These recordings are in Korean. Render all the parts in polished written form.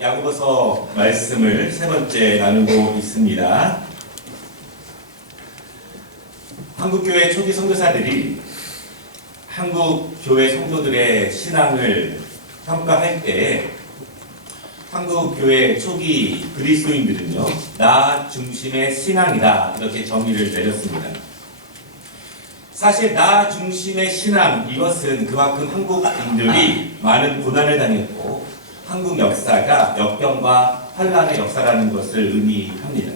야고보서 말씀을 세 번째 나누고 있습니다. 한국교회 초기 선교사들이 한국교회 성도들의 신앙을 평가할 때 한국교회 초기 그리스도인들은요, 나 중심의 신앙이다, 이렇게 정의를 내렸습니다. 사실 나 중심의 신앙, 이것은 그만큼 한국인들이 많은 고난을 당했고 한국 역사가 역경과 환란의 역사라는 것을 의미합니다.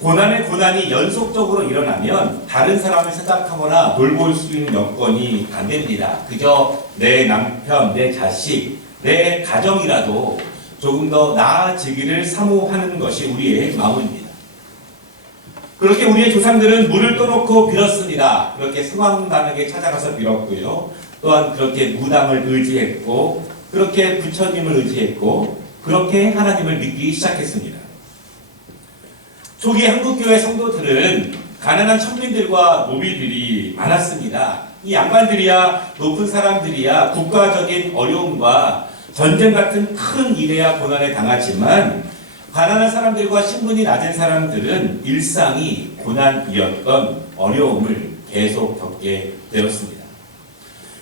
고난이 연속적으로 일어나면 다른 사람을 생각하거나 돌볼 수 있는 여건이 안 됩니다. 그저 내 남편, 내 자식, 내 가정이라도 조금 더 나아지기를 사모하는 것이 우리의 마음입니다. 그렇게 우리의 조상들은 물을 떠놓고 빌었습니다. 그렇게 성황단에게 찾아가서 빌었고요. 또한 그렇게 무당을 의지했고, 그렇게 부처님을 의지했고, 그렇게 하나님을 믿기 시작했습니다. 초기 한국교회 성도들은 가난한 천민들과 노비들이 많았습니다. 이 양반들이야, 높은 사람들이야 국가적인 어려움과 전쟁 같은 큰 일에야 고난에 당하지만 가난한 사람들과 신분이 낮은 사람들은 일상이 고난이었던 어려움을 계속 겪게 되었습니다.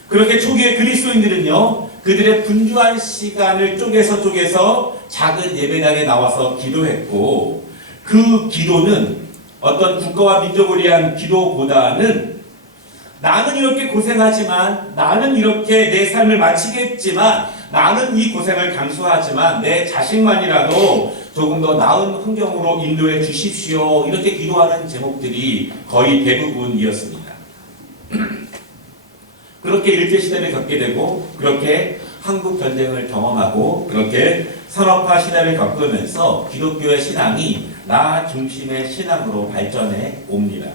그렇게 초기의 그리스도인들은요, 그들의 분주한 시간을 쪼개서 작은 예배당에 나와서 기도했고, 그 기도는 어떤 국가와 민족을 위한 기도보다는 나는 이렇게 고생하지만, 나는 이렇게 내 삶을 마치겠지만, 나는 이 고생을 감수하지만 내 자식만이라도 조금 더 나은 환경으로 인도해 주십시오, 이렇게 기도하는 제목들이 거의 대부분이었습니다. 그렇게 일제시대를 겪게 되고, 그렇게 한국 전쟁을 경험하고, 그렇게 산업화 시대를 겪으면서 기독교의 신앙이 나 중심의 신앙으로 발전해 옵니다.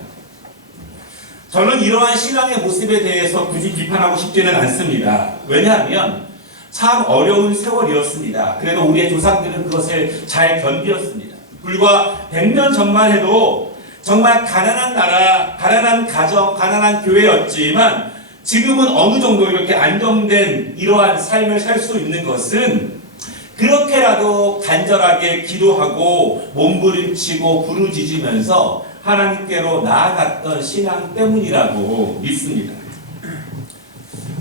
저는 이러한 신앙의 모습에 대해서 굳이 비판하고 싶지는 않습니다. 왜냐하면 참 어려운 세월이었습니다. 그래도 우리의 조상들은 그것을 잘 견디었습니다. 불과 100년 전만 해도 정말 가난한 나라, 가난한 가정, 가난한 교회였지만 지금은 어느 정도 이렇게 안정된 이러한 삶을 살 수 있는 것은 그렇게라도 간절하게 기도하고 몸부림치고 부르짖으면서 하나님께로 나아갔던 신앙 때문이라고 믿습니다.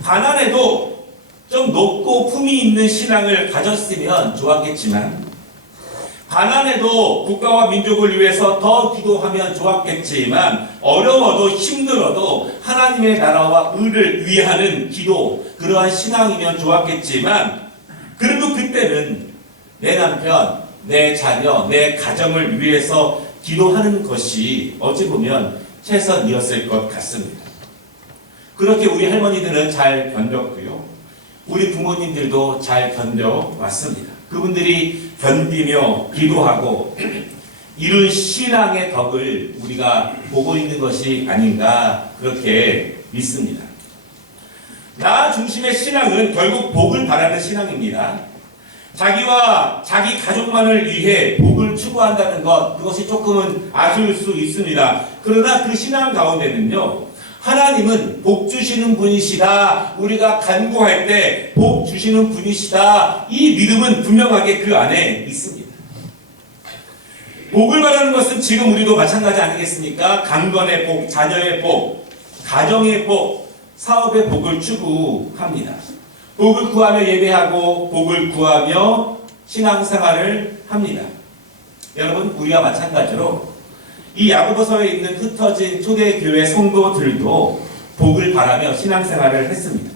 가난해도 좀 높고 품위 있는 신앙을 가졌으면 좋았겠지만, 가난해도 국가와 민족을 위해서 더 기도하면 좋았겠지만, 어려워도 힘들어도 하나님의 나라와 의를 위하는 기도, 그러한 신앙이면 좋았겠지만, 그래도 그때는 내 남편, 내 자녀, 내 가정을 위해서 기도하는 것이 어찌 보면 최선이었을 것 같습니다. 그렇게 우리 할머니들은 잘 견뎠고요. 우리 부모님들도 잘 견뎌왔습니다. 그분들이 견디며 기도하고 이룬 신앙의 덕을 우리가 보고 있는 것이 아닌가, 그렇게 믿습니다. 나 중심의 신앙은 결국 복을 바라는 신앙입니다. 자기와 자기 가족만을 위해 복을 추구한다는 것, 그것이 조금은 아쉬울 수 있습니다. 그러나 그 신앙 가운데는요, 하나님은 복 주시는 분이시다, 우리가 간구할 때 복 주시는 분이시다, 이 믿음은 분명하게 그 안에 있습니다. 복을 바라는 것은 지금 우리도 마찬가지 아니겠습니까? 강건의 복, 자녀의 복, 가정의 복, 사업의 복을 추구합니다. 복을 구하며 예배하고 복을 구하며 신앙생활을 합니다. 여러분, 우리와 마찬가지로 이 야고보서에 있는 흩어진 초대교회 성도들도 복을 바라며 신앙생활을 했습니다.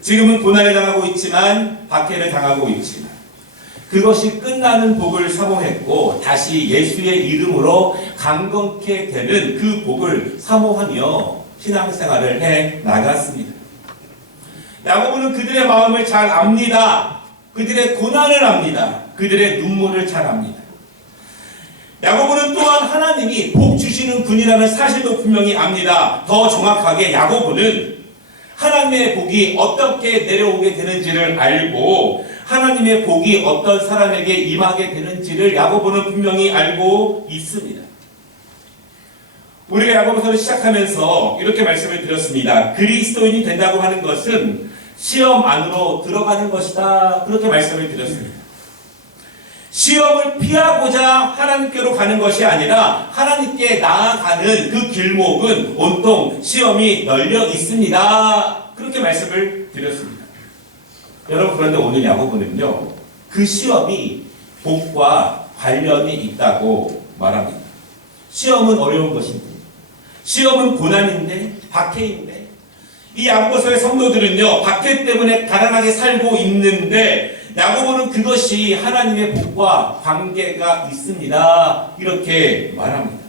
지금은 고난을 당하고 있지만, 박해를 당하고 있지만, 그것이 끝나는 복을 사모했고 다시 예수의 이름으로 강건케 되는 그 복을 사모하며 신앙생활을 해 나갔습니다. 야고보는 그들의 마음을 잘 압니다. 그들의 고난을 압니다. 그들의 눈물을 잘 압니다. 야고보는 또한 하나님이 복 주시는 분이라는 사실도 분명히 압니다. 더 정확하게 야고보는 하나님의 복이 어떻게 내려오게 되는지를 알고 하나님의 복이 어떤 사람에게 임하게 되는지를 야고보는 분명히 알고 있습니다. 우리가 야고보서를 시작하면서 이렇게 말씀을 드렸습니다. 그리스도인이 된다고 하는 것은 시험 안으로 들어가는 것이다. 그렇게 말씀을 드렸습니다. 시험을 피하고자 하나님께로 가는 것이 아니라 하나님께 나아가는 그 길목은 온통 시험이 널려 있습니다. 그렇게 말씀을 드렸습니다. 여러분, 그런데 오늘 야고보는요, 그 시험이 복과 관련이 있다고 말합니다. 시험은 어려운 것인데, 시험은 고난인데, 박해인데, 이 야고보서의 성도들은요, 박해 때문에 가난하게 살고 있는데 야고보는 그것이 하나님의 복과 관계가 있습니다. 이렇게 말합니다.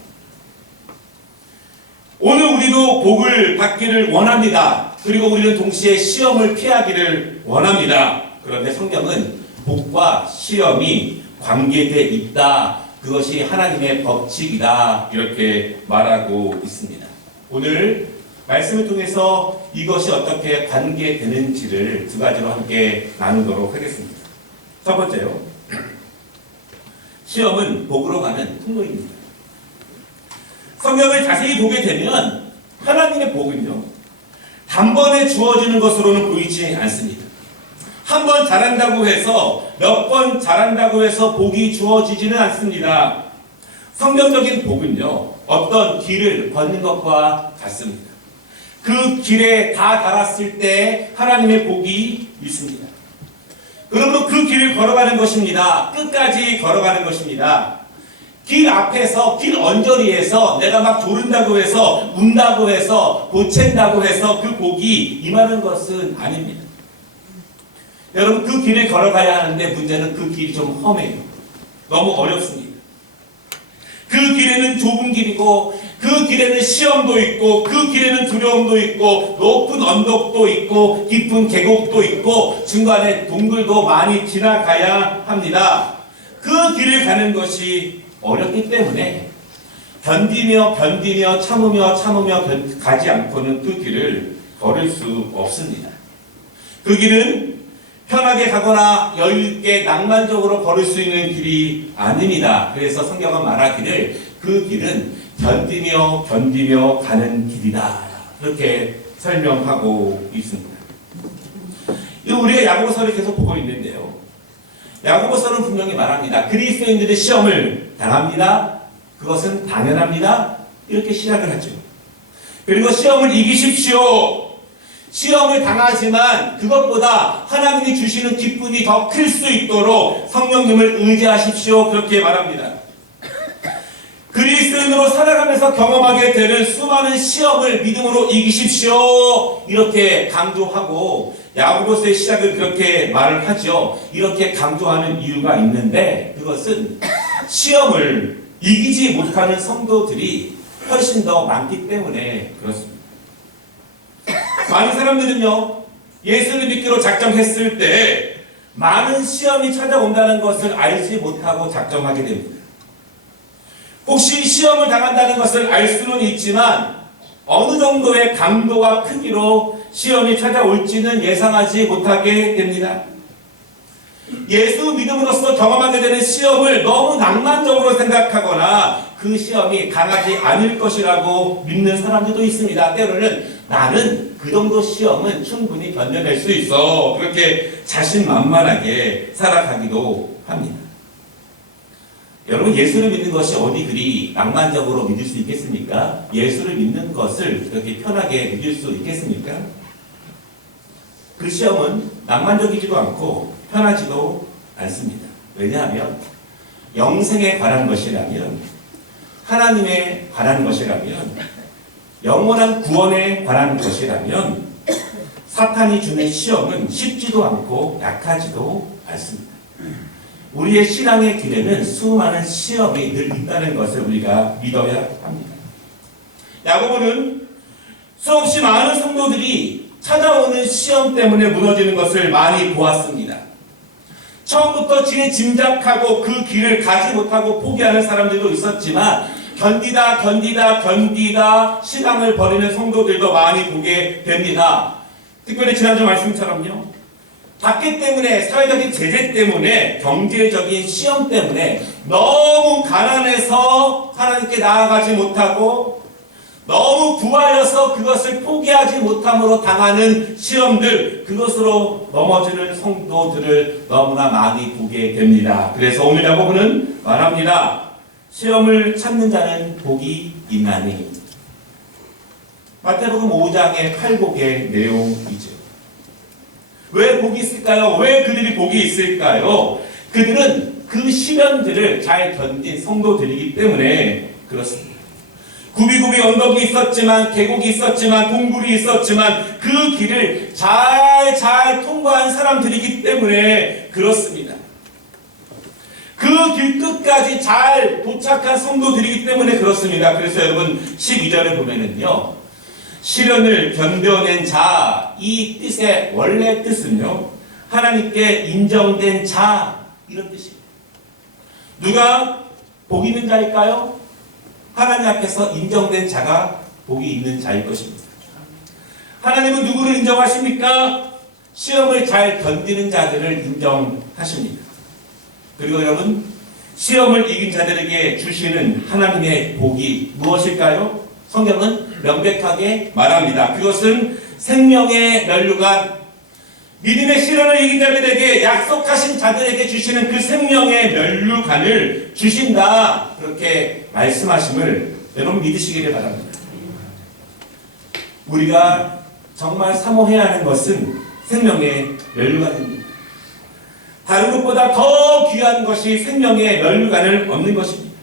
오늘 우리도 복을 받기를 원합니다. 그리고 우리는 동시에 시험을 피하기를 원합니다. 그런데 성경은 복과 시험이 관계되어 있다. 그것이 하나님의 법칙이다. 이렇게 말하고 있습니다. 오늘 말씀을 통해서 이것이 어떻게 관계되는지를 두 가지로 함께 나누도록 하겠습니다. 첫 번째요. 시험은 복으로 가는 통로입니다. 성경을 자세히 보게 되면 하나님의 복은요, 단번에 주어지는 것으로는 보이지 않습니다. 한 번 잘한다고 해서, 몇 번 잘한다고 해서 복이 주어지지는 않습니다. 성경적인 복은요, 어떤 길을 걷는 것과 같습니다. 그 길에 다 달았을 때 하나님의 복이 있습니다. 그러므로 그 길을 걸어가는 것입니다. 끝까지 걸어가는 것입니다. 길 앞에서, 길 언저리에서 내가 막 조른다고 해서, 운다고 해서, 보챈다고 해서 그 복이 임하는 것은 아닙니다. 여러분, 그 길을 걸어가야 하는데 문제는 그 길이 좀 험해요. 너무 어렵습니다. 그 길에는 좁은 길이고, 그 길에는 시험도 있고, 그 길에는 두려움도 있고, 높은 언덕도 있고, 깊은 계곡도 있고, 중간에 동굴도 많이 지나가야 합니다. 그 길을 가는 것이 어렵기 때문에 견디며 참으며 가지 않고는 그 길을 걸을 수 없습니다. 그 길은 편하게 가거나 여유있게 낭만적으로 걸을 수 있는 길이 아닙니다. 그래서 성경은 말하기를 그 길은 견디며 가는 길이다. 그렇게 설명하고 있습니다. 우리가 야고보서를 계속 보고 있는데요. 야고보서는 분명히 말합니다. 그리스도인들의 시험을 당합니다. 그것은 당연합니다. 이렇게 시작을 하죠. 그리고 시험을 이기십시오. 시험을 당하지만 그것보다 하나님이 주시는 기쁨이 더 클 수 있도록 성령님을 의지하십시오. 그렇게 말합니다. 그리스도인으로 살아가면서 경험하게 되는 수많은 시험을 믿음으로 이기십시오. 이렇게 강조하고 야고보서의 시작을 그렇게 말을 하죠. 이렇게 강조하는 이유가 있는데 그것은 시험을 이기지 못하는 성도들이 훨씬 더 많기 때문에 그렇습니다. 많은 사람들은요, 예수를 믿기로 작정했을 때 많은 시험이 찾아온다는 것을 알지 못하고 작정하게 됩니다. 혹시 시험을 당한다는 것을 알 수는 있지만 어느 정도의 강도와 크기로 시험이 찾아올지는 예상하지 못하게 됩니다. 예수 믿음으로써 경험하게 되는 시험을 너무 낭만적으로 생각하거나 그 시험이 강하지 않을 것이라고 믿는 사람들도 있습니다. 때로는 나는 그 정도 시험은 충분히 견뎌낼 수 있어. 그렇게 자신만만하게 살아가기도 합니다. 여러분, 예수를 믿는 것이 어디 그리 낭만적으로 믿을 수 있겠습니까? 예수를 믿는 것을 그렇게 편하게 믿을 수 있겠습니까? 그 시험은 낭만적이지도 않고 편하지도 않습니다. 왜냐하면 영생에 관한 것이라면, 하나님에 관한 것이라면, 영원한 구원에 관한 것이라면 사탄이 주는 시험은 쉽지도 않고 약하지도 않습니다. 우리의 신앙의 길에는 수많은 시험이 늘 있다는 것을 우리가 믿어야 합니다. 야고보는 수없이 많은 성도들이 찾아오는 시험 때문에 무너지는 것을 많이 보았습니다. 처음부터 지레 짐작하고 그 길을 가지 못하고 포기하는 사람들도 있었지만 견디다 신앙을 버리는 성도들도 많이 보게 됩니다. 특별히 지난주 말씀처럼요, 박해 때문에, 사회적인 제재 때문에, 경제적인 시험 때문에 너무 가난해서 하나님께 나아가지 못하고 너무 구하여서 그것을 포기하지 못함으로 당하는 시험들, 그것으로 넘어지는 성도들을 너무나 많이 보게 됩니다. 그래서 오늘 야고보는 말합니다. 시험을 참는 자는 복이 있나니. 마태복음 5장의 팔복의 내용이죠. 왜 복이 있을까요? 왜 그들이 복이 있을까요? 그들은 그 시련들을 잘 견딘 성도들이기 때문에 그렇습니다. 굽이굽이 언덕이 있었지만, 계곡이 있었지만, 동굴이 있었지만 그 길을 잘 통과한 사람들이기 때문에 그렇습니다. 그 길 끝까지 잘 도착한 성도들이기 때문에 그렇습니다. 그래서 여러분 12절에 보면은요, 시련을 견뎌낸 자, 이 뜻의 원래 뜻은요, 하나님께 인정된 자, 이런 뜻입니다. 누가 복 있는 자일까요? 하나님 앞에서 인정된 자가 복이 있는 자일 것입니다. 하나님은 누구를 인정하십니까? 시험을 잘 견디는 자들을 인정하십니다. 그리고 여러분, 시험을 이긴 자들에게 주시는 하나님의 복이 무엇일까요? 성경은 명백하게 말합니다. 그것은 생명의 면류관, 믿음의 시련을 이긴 자들에게, 약속하신 자들에게 주시는 그 생명의 면류관을 주신다, 그렇게 말씀하심을 여러분 믿으시기를 바랍니다. 우리가 정말 사모해야 하는 것은 생명의 면류관입니다. 다른 것보다 더 귀한 것이 생명의 면류관을 얻는 것입니다.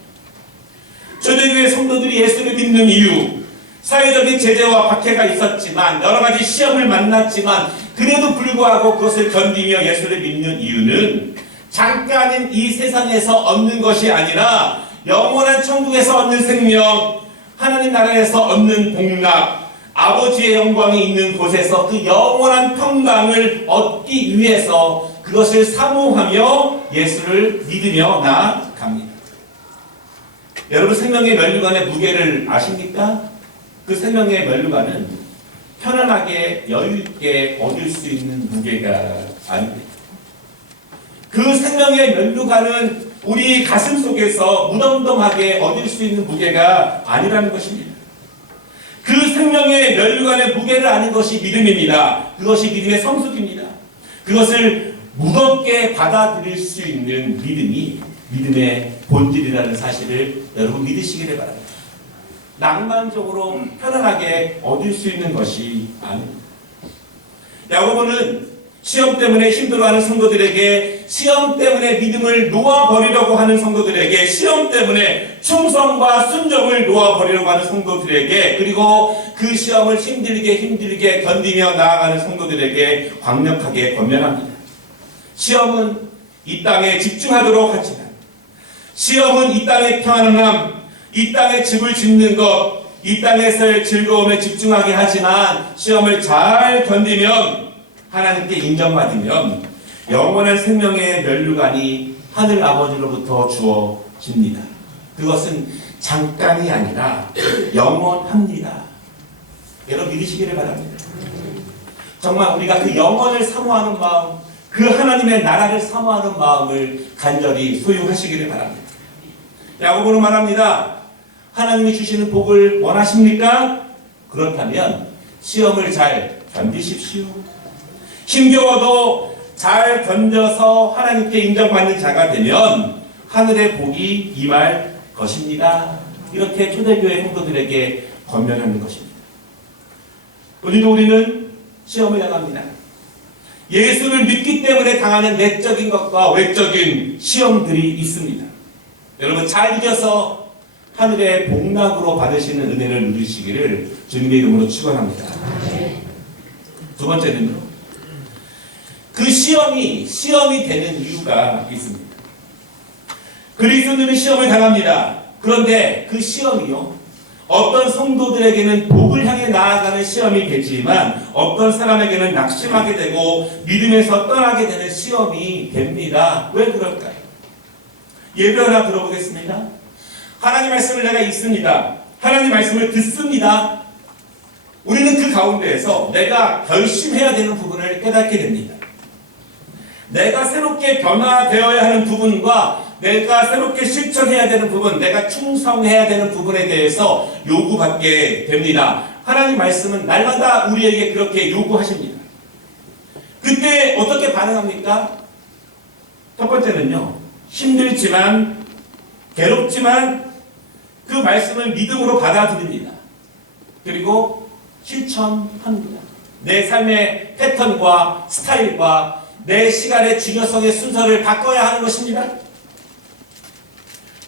초대교회 성도들이 예수를 믿는 이유, 사회적인 제재와 박해가 있었지만, 여러 가지 시험을 만났지만 그래도 불구하고 그것을 견디며 예수를 믿는 이유는 잠깐인 이 세상에서 얻는 것이 아니라 영원한 천국에서 얻는 생명, 하나님 나라에서 얻는 복락, 아버지의 영광이 있는 곳에서 그 영원한 평강을 얻기 위해서 그것을 사모하며 예수를 믿으며 나아갑니다. 여러분, 생명의 면류관의 무게를 아십니까? 그 생명의 면류관은 편안하게 여유있게 얻을 수 있는 무게가 아닙니다. 그 생명의 면류관은 우리 가슴 속에서 무덤덤하게 얻을 수 있는 무게가 아니라는 것입니다. 그 생명의 면류관의 무게를 아는 것이 믿음입니다. 그것이 믿음의 성숙입니다. 그것을 무겁게 받아들일 수 있는 믿음이 믿음의 본질이라는 사실을 여러분 믿으시기를 바랍니다. 낭만적으로 편안하게 얻을 수 있는 것이 아닙니다. 야고보는 시험 때문에 힘들어하는 성도들에게, 시험 때문에 믿음을 놓아버리려고 하는 성도들에게, 시험 때문에 충성과 순종을 놓아버리려고 하는 성도들에게, 그리고 그 시험을 힘들게 견디며 나아가는 성도들에게 강력하게 권면합니다. 시험은 이 땅에 집중하도록 하지만, 시험은 이 땅의 평안함, 이 땅에 집을 짓는 것, 이 땅에서의 즐거움에 집중하게 하지만, 시험을 잘 견디면, 하나님께 인정받으면 영원한 생명의 면류관이 하늘 아버지로부터 주어집니다. 그것은 잠깐이 아니라 영원합니다. 여러분 믿으시기를 바랍니다. 정말 우리가 그 영원을 사모하는 마음, 그 하나님의 나라를 사모하는 마음을 간절히 소유하시기를 바랍니다. 야고보는 말합니다. 하나님이 주시는 복을 원하십니까? 그렇다면 시험을 잘 견디십시오. 힘겨워도 잘 견뎌서 하나님께 인정받는 자가 되면 하늘의 복이 임할 것입니다. 이렇게 초대교회 성도들에게 권면하는 것입니다. 오늘도 우리는 시험을 당합니다. 예수를 믿기 때문에 당하는 내적인 것과 외적인 시험들이 있습니다. 여러분 잘 이겨서 하늘의 복락으로 받으시는 은혜를 누리시기를 주님의 이름으로 축원합니다. 두 번째는요, 그 시험이 되는 이유가 있습니다. 그리스도인은 시험을 당합니다. 그런데 그 시험이요, 어떤 성도들에게는 복을 향해 나아가는 시험이 되지만 어떤 사람에게는 낙심하게 되고 믿음에서 떠나게 되는 시험이 됩니다. 왜 그럴까요? 예배 하나 들어보겠습니다. 하나님 말씀을 내가 읽습니다. 하나님 말씀을 듣습니다. 우리는 그 가운데에서 내가 결심해야 되는 부분을 깨닫게 됩니다. 내가 새롭게 변화되어야 하는 부분과 내가 새롭게 실천해야 되는 부분, 내가 충성해야 되는 부분에 대해서 요구받게 됩니다. 하나님 말씀은 날마다 우리에게 그렇게 요구하십니다. 그때 어떻게 반응합니까? 첫 번째는요, 힘들지만, 괴롭지만 그 말씀을 믿음으로 받아들입니다. 그리고 실천합니다. 내 삶의 패턴과 스타일과 내 시간의 중요성의 순서를 바꿔야 하는 것입니다.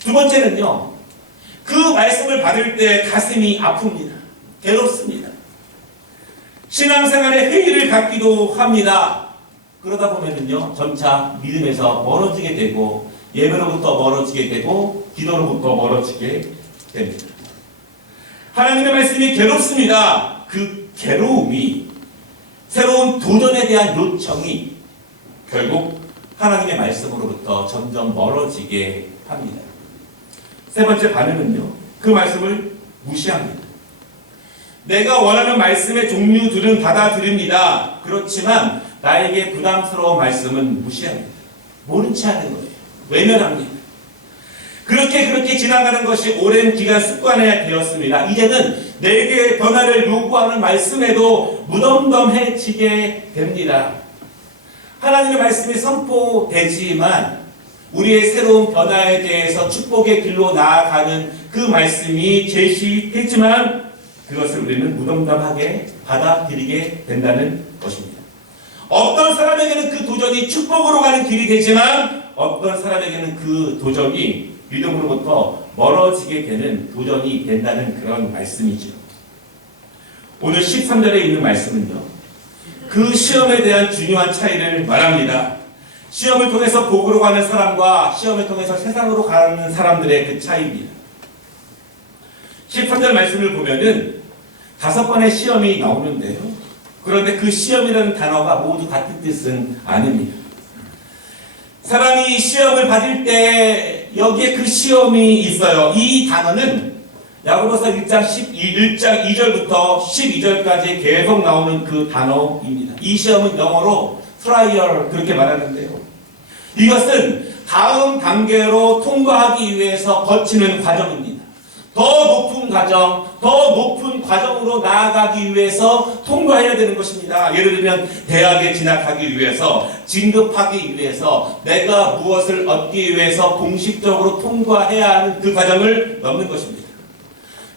두 번째는요, 그 말씀을 받을 때 가슴이 아픕니다. 괴롭습니다. 신앙생활에 회의를 갖기도 합니다. 그러다 보면은요, 점차 믿음에서 멀어지게 되고, 예배로부터 멀어지게 되고, 기도로부터 멀어지게 됩니다. 하나님의 말씀이 괴롭습니다. 그 괴로움이, 새로운 도전에 대한 요청이 결국 하나님의 말씀으로부터 점점 멀어지게 합니다. 세 번째 반응은요, 그 말씀을 무시합니다. 내가 원하는 말씀의 종류들은 받아들입니다. 그렇지만 나에게 부담스러운 말씀은 무시합니다. 모른 채 하는 거예요. 외면합니다. 그렇게 지나가는 것이 오랜 기간 습관이 되었습니다. 이제는 내게 변화를 요구하는 말씀에도 무덤덤해지게 됩니다. 하나님의 말씀이 선포되지만 우리의 새로운 변화에 대해서 축복의 길로 나아가는 그 말씀이 제시되지만 그것을 우리는 무덤덤하게 받아들이게 된다는 것입니다. 어떤 사람에게는 그 도전이 축복으로 가는 길이 되지만 어떤 사람에게는 그 도전이 믿음으로부터 멀어지게 되는 도전이 된다는 그런 말씀이죠. 오늘 13절에 있는 말씀은요, 그 시험에 대한 중요한 차이를 말합니다. 시험을 통해서 복으로 가는 사람과 시험을 통해서 세상으로 가는 사람들의 그 차이입니다. 13절 말씀을 보면은 5번의 시험이 나오는데요. 그런데 그 시험이라는 단어가 모두 같은 뜻은 아닙니다. 사람이 시험을 받을 때 여기에 그 시험이 있어요. 이 단어는 야고보서 1장 2절부터 12절까지 계속 나오는 그 단어입니다. 이 시험은 영어로 트라이얼 그렇게 말하는데요. 이것은 다음 단계로 통과하기 위해서 거치는 과정입니다. 더 높은 과정, 더 높은 과정으로 나아가기 위해서 통과해야 되는 것입니다. 예를 들면 대학에 진학하기 위해서, 진급하기 위해서, 내가 무엇을 얻기 위해서 공식적으로 통과해야 하는 그 과정을 넘는 것입니다.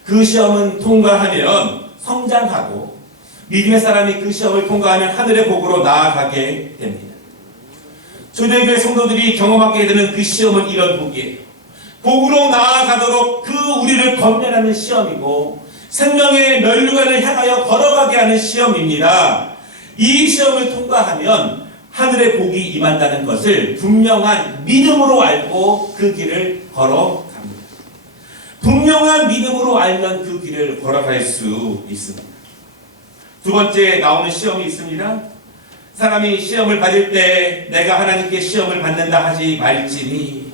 그 시험은 통과하면 성장하고 믿음의 사람이 그 시험을 통과하면 하늘의 복으로 나아가게 됩니다. 초대교회 성도들이 경험하게 되는 그 시험은 이런 복이에요. 복으로 나아가도록 그 우리를 건면하는 시험이고 생명의 면류관을 향하여 걸어가게 하는 시험입니다. 이 시험을 통과하면 하늘의 복이 임한다는 것을 분명한 믿음으로 알고 그 길을 걸어갑니다. 분명한 믿음으로 알면 그 길을 걸어갈 수 있습니다. 두 번째 나오는 시험이 있습니다. 사람이 시험을 받을 때 내가 하나님께 시험을 받는다 하지 말지니,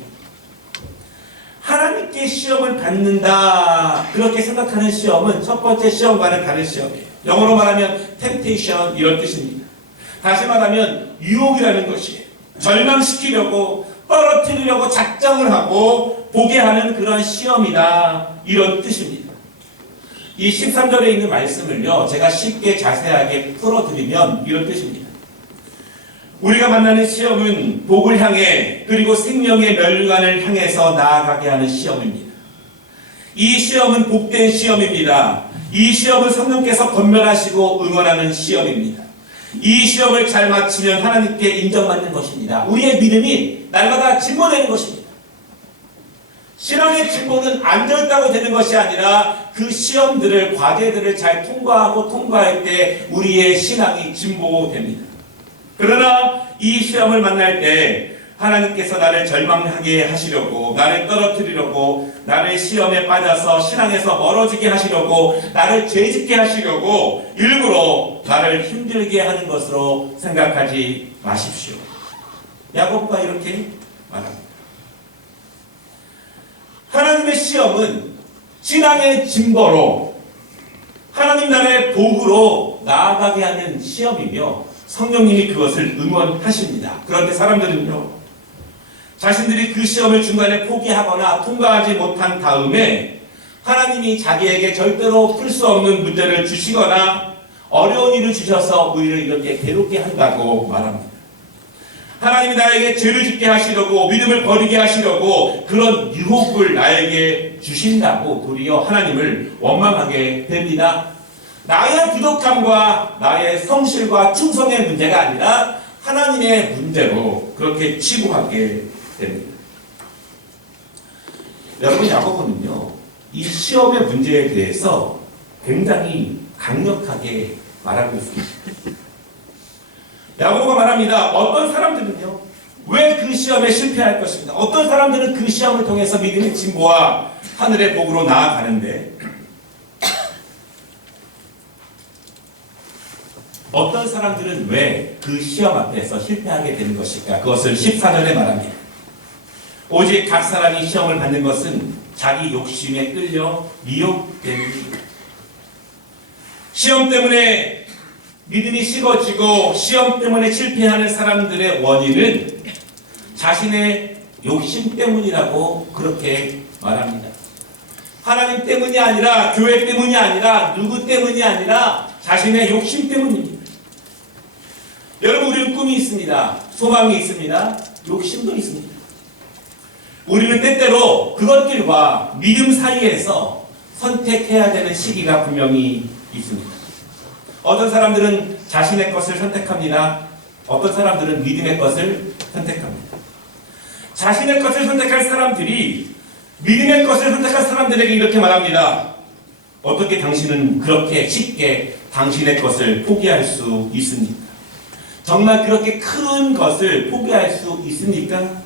하나님께 시험을 받는다 그렇게 생각하는 시험은 첫 번째 시험과는 다른 시험이에요. 영어로 말하면 temptation 이런 뜻입니다. 다시 말하면 유혹이라는 것이에요. 절망시키려고 떨어뜨리려고 작정을 하고 보게 하는 그런 시험이다 이런 뜻입니다. 이 13절에 있는 말씀을요, 제가 쉽게 자세하게 풀어드리면 이런 뜻입니다. 우리가 만나는 시험은 복을 향해 그리고 생명의 면류관을 향해서 나아가게 하는 시험입니다. 이 시험은 복된 시험입니다. 이 시험은 성령께서 권면하시고 응원하는 시험입니다. 이 시험을 잘 마치면 하나님께 인정받는 것입니다. 우리의 믿음이 날마다 진보되는 것입니다. 신앙의 진보는 앉아있다고 되는 것이 아니라 그 시험들을, 과제들을 잘 통과하고 통과할 때 우리의 신앙이 진보됩니다. 그러나 이 시험을 만날 때 하나님께서 나를 절망하게 하시려고, 나를 떨어뜨리려고, 나를 시험에 빠져서 신앙에서 멀어지게 하시려고, 나를 죄짓게 하시려고 일부러 나를 힘들게 하는 것으로 생각하지 마십시오. 야고보가 이렇게 말합니다. 하나님의 시험은 신앙의 진보로 하나님 나라의 복으로 나아가게 하는 시험이며 성령님이 그것을 응원하십니다. 그런데 사람들은요, 자신들이 그 시험을 중간에 포기하거나 통과하지 못한 다음에 하나님이 자기에게 절대로 풀 수 없는 문제를 주시거나 어려운 일을 주셔서 우리를 이렇게 괴롭게 한다고 말합니다. 하나님이 나에게 죄를 짓게 하시려고 믿음을 버리게 하시려고 그런 유혹을 나에게 주신다고 도리어 하나님을 원망하게 됩니다. 나의 부족함과 나의 성실과 충성의 문제가 아니라 하나님의 문제로 그렇게 치부하게 됩니다. 여러분, 야고보는요, 이 시험의 문제에 대해서 굉장히 강력하게 말하고 있습니다. 야고보가 말합니다. 어떤 사람들은요, 왜 그 시험에 실패할 것인가? 어떤 사람들은 그 시험을 통해서 믿음의 진보와 하늘의 복으로 나아가는데, 어떤 사람들은 왜 그 시험 앞에서 실패하게 되는 것일까? 그것을 14절에 말합니다. 오직 각 사람이 시험을 받는 것은 자기 욕심에 끌려 미혹됩니다. 시험 때문에 믿음이 식어지고 시험 때문에 실패하는 사람들의 원인은 자신의 욕심 때문이라고 그렇게 말합니다. 하나님 때문이 아니라, 교회 때문이 아니라, 누구 때문이 아니라 자신의 욕심 때문입니다. 여러분, 우리는 꿈이 있습니다. 소망이 있습니다. 욕심도 있습니다. 우리는 때때로 그것들과 믿음 사이에서 선택해야 되는 시기가 분명히 있습니다. 어떤 사람들은 자신의 것을 선택합니다. 어떤 사람들은 믿음의 것을 선택합니다. 자신의 것을 선택할 사람들이 믿음의 것을 선택할 사람들에게 이렇게 말합니다. 어떻게 당신은 그렇게 쉽게 당신의 것을 포기할 수 있습니까? 정말 그렇게 큰 것을 포기할 수 있습니까?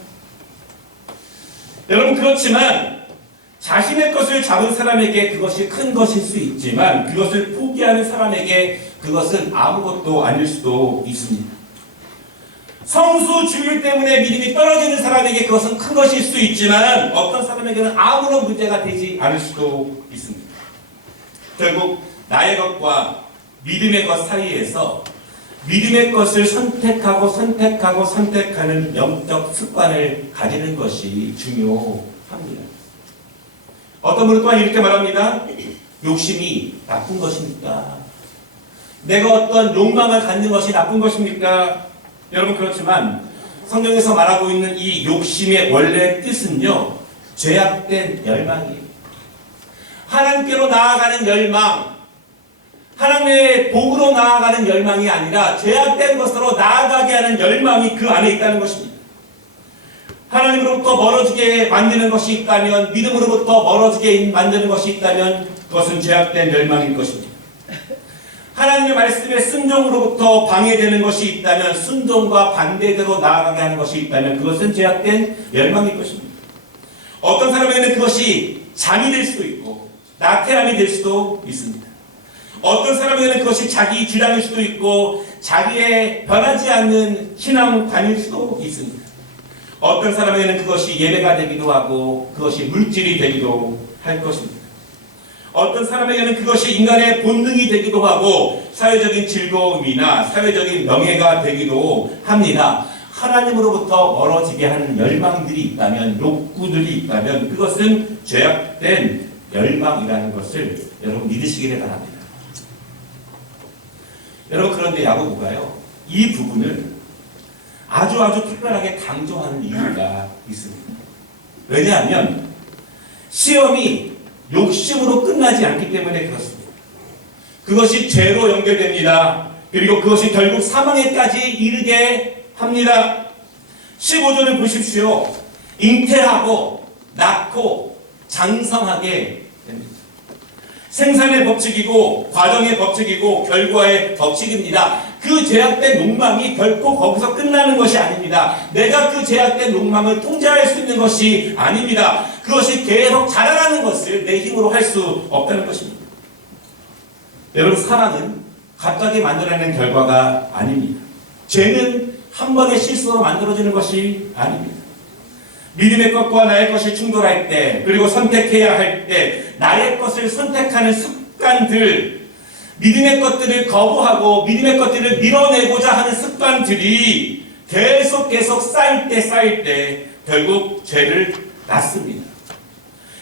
여러분, 그렇지만 자신의 것을 잡은 사람에게 그것이 큰 것일 수 있지만 그것을 포기하는 사람에게 그것은 아무것도 아닐 수도 있습니다. 성수주의 때문에 믿음이 떨어지는 사람에게 그것은 큰 것일 수 있지만 어떤 사람에게는 아무런 문제가 되지 않을 수도 있습니다. 결국 나의 것과 믿음의 것 사이에서 믿음의 것을 선택하는 영적 습관을 가지는 것이 중요합니다. 어떤 분은 또한 이렇게 말합니다. 욕심이 나쁜 것입니까? 내가 어떤 욕망을 갖는 것이 나쁜 것입니까? 여러분, 그렇지만 성경에서 말하고 있는 이 욕심의 원래 뜻은요, 죄악된 열망이에요. 하나님께로 나아가는 열망, 하나님의 복으로 나아가는 열망이 아니라 죄악된 것으로 나아가게 하는 열망이 그 안에 있다는 것입니다. 하나님으로부터 멀어지게 만드는 것이 있다면, 믿음으로부터 멀어지게 만드는 것이 있다면 그것은 죄악된 열망일 것입니다. 하나님의 말씀에 순종으로부터 방해되는 것이 있다면, 순종과 반대대로 나아가게 하는 것이 있다면 그것은 죄악된 열망일 것입니다. 어떤 사람에게는 그것이 잠이 될 수도 있고 나태함이 될 수도 있습니다. 어떤 사람에게는 그것이 자기 주장일 수도 있고 자기의 변하지 않는 신앙관일 수도 있습니다. 어떤 사람에게는 그것이 예배가 되기도 하고 그것이 물질이 되기도 할 것입니다. 어떤 사람에게는 그것이 인간의 본능이 되기도 하고 사회적인 즐거움이나 사회적인 명예가 되기도 합니다. 하나님으로부터 멀어지게 하는 열망들이 있다면, 욕구들이 있다면 그것은 죄악된 열망이라는 것을 여러분 믿으시기를 바랍니다. 여러분, 그런데 야고보가요, 이 부분을 아주 특별하게 강조하는 이유가 있습니다. 왜냐하면 시험이 욕심으로 끝나지 않기 때문에 그렇습니다. 그것이 죄로 연결됩니다. 그리고 그것이 결국 사망에까지 이르게 합니다. 15절을 보십시오. 잉태하고 낳고 장성하게 됩니다. 생산의 법칙이고 과정의 법칙이고 결과의 법칙입니다. 그 제약된 욕망이 결코 거기서 끝나는 것이 아닙니다. 내가 그 제약된 욕망을 통제할 수 있는 것이 아닙니다. 그것이 계속 자라나는 것을 내 힘으로 할 수 없다는 것입니다. 여러분, 사랑은 갑자기 만들어내는 결과가 아닙니다. 죄는 한 번의 실수로 만들어지는 것이 아닙니다. 믿음의 것과 나의 것이 충돌할 때, 그리고 선택해야 할 때 나의 것을 선택하는 습관들, 믿음의 것들을 거부하고 믿음의 것들을 밀어내고자 하는 습관들이 계속 쌓일 때 결국 죄를 낳습니다.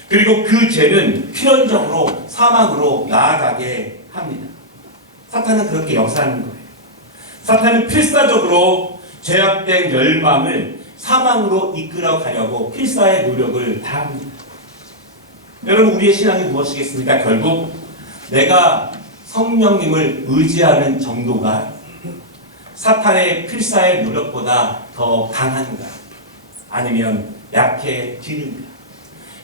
그리고 그 죄는 필연적으로 사망으로 나아가게 합니다. 사탄은 그렇게 역사하는 거예요. 사탄은 필사적으로 죄악된 열망을 사망으로 이끌어가려고 필사의 노력을 다합니다. 여러분, 우리의 신앙이 무엇이겠습니까? 결국 내가 성령님을 의지하는 정도가 사탄의 필사의 노력보다 더 강한가? 아니면 약해지는가?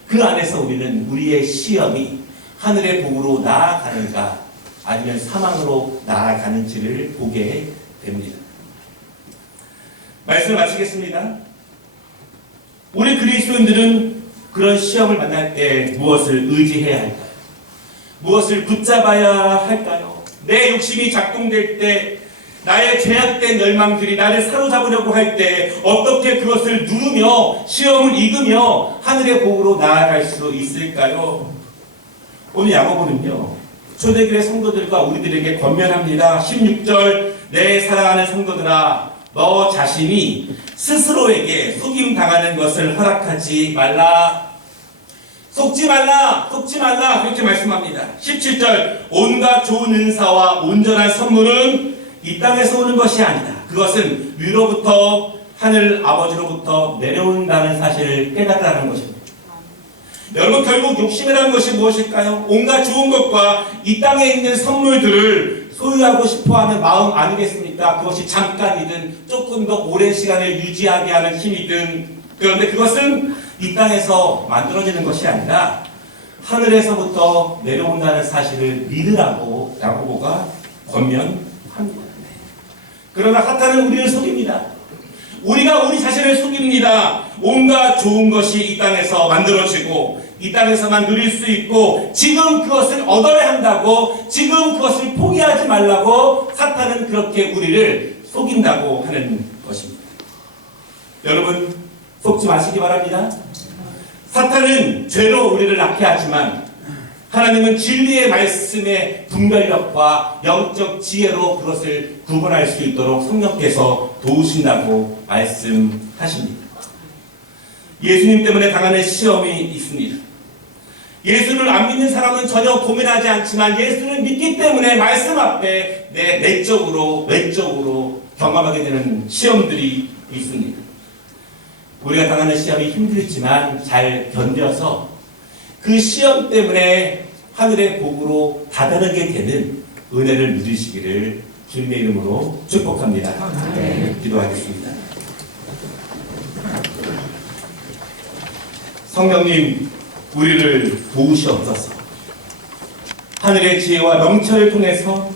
그 안에서 우리는 우리의 시험이 하늘의 복으로 나아가는가? 아니면 사망으로 나아가는지를 보게 됩니다. 말씀을 마치겠습니다. 우리 그리스도인들은 그런 시험을 만날 때 무엇을 의지해야 할까요? 무엇을 붙잡아야 할까요? 내 욕심이 작동될 때, 나의 죄악된 열망들이 나를 사로잡으려고 할 때 어떻게 그것을 누르며 시험을 이기며 하늘의 복으로 나아갈 수 있을까요? 오늘 야고보는요, 초대교회 성도들과 우리들에게 권면합니다. 16절, 내 사랑하는 성도들아, 너 자신이 스스로에게 속임당하는 것을 허락하지 말라. 속지 말라, 속지 말라, 그렇게 말씀합니다. 17절, 온갖 좋은 은사와 온전한 선물은 이 땅에서 오는 것이 아니다. 그것은 위로부터 하늘 아버지로부터 내려온다는 사실을 깨달으라는 것입니다. 여러분, 결국 욕심이라는 것이 무엇일까요? 온갖 좋은 것과 이 땅에 있는 선물들을 소유하고 싶어하는 마음 아니겠습니까? 그것이 잠깐이든 조금 더 오랜 시간을 유지하게 하는 힘이든, 그런데 그것은 이 땅에서 만들어지는 것이 아니라 하늘에서부터 내려온다는 사실을 믿으라고 야고보가 권면합니다. 그러나 사탄은 우리를 속입니다. 우리가 우리 자신을 속입니다. 온갖 좋은 것이 이 땅에서 만들어지고 이 땅에서만 누릴 수 있고 지금 그것을 얻어야 한다고, 지금 그것을 포기하지 말라고 사탄은 그렇게 우리를 속인다고 하는 것입니다. 여러분, 속지 마시기 바랍니다. 사탄은 죄로 우리를 낳게 하지만 하나님은 진리의 말씀의 분별력과 영적 지혜로 그것을 구분할 수 있도록 성령께서 도우신다고 말씀하십니다. 예수님 때문에 당하는 시험이 있습니다. 예수를 안 믿는 사람은 전혀 고민하지 않지만 예수를 믿기 때문에 말씀 앞에 내적으로 외적으로 경험하게 되는 시험들이 있습니다. 우리가 당하는 시험이 힘들지만 잘 견뎌서 그 시험 때문에 하늘의 복으로 다다르게 되는 은혜를 누리시기를 주님의 이름으로 축복합니다. 기도하겠습니다. 성령님, 우리를 도우시옵소서. 하늘의 지혜와 명철을 통해서